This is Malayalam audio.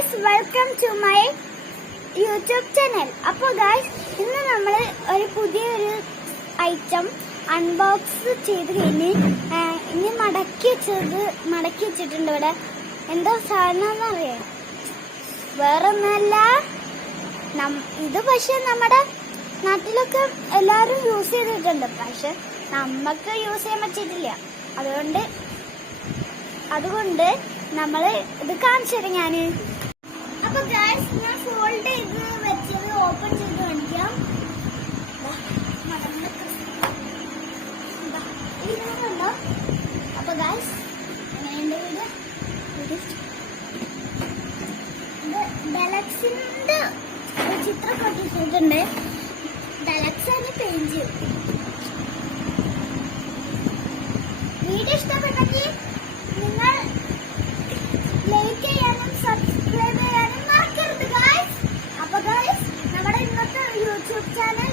Guys, welcome to my YouTube channel. അപ്പോൾ ഗൈസ്, ഇന്ന് നമ്മൾ ഒരു പുതിയൊരു ഐറ്റം അൺബോക്സ് ചെയ്ത് കഴിഞ്ഞ് ഇനി മടക്കി വെച്ചിട്ടുണ്ട്. ഇവിടെ എന്തോ സാധനം എന്നറിയാം, വേറൊന്നല്ല. ഇത് പക്ഷെ നമ്മുടെ നാട്ടിലൊക്കെ എല്ലാവരും യൂസ് ചെയ്തിട്ടുണ്ട്, പക്ഷെ നമുക്ക് യൂസ് ചെയ്യാൻ പറ്റിയിട്ടില്ല. അതുകൊണ്ട് നമ്മൾ ഇത് കാണിച്ചു തരാം ഞാന്. അപ്പൊ ഗൈസ്, ഞാൻ ഫോൾഡ് ചെയ്ത് വെച്ചത് ഓപ്പൺ ചെയ്ത് കാണിക്കാം. അപ്പൊ ഗൈസ്, ഡെലക്സിന്റെ ചിത്രം പൊട്ടിച്ചിട്ടുണ്ട്. ഡെലക്സ് ആണ് പെയിന്റ്. വീഡിയോ ഇഷ്ടപ്പെട്ടെങ്കിൽ നിങ്ങൾ ലൈക്ക് ചെയ്യാനും സബ്സ്ക്രൈബ് ചെയ്യാനും മറക്കരുത് ഗൈസ്. അപ്പൊ ഗൈസ്, നമ്മുടെ ഇന്നത്തെ യൂട്യൂബ് ചാനൽ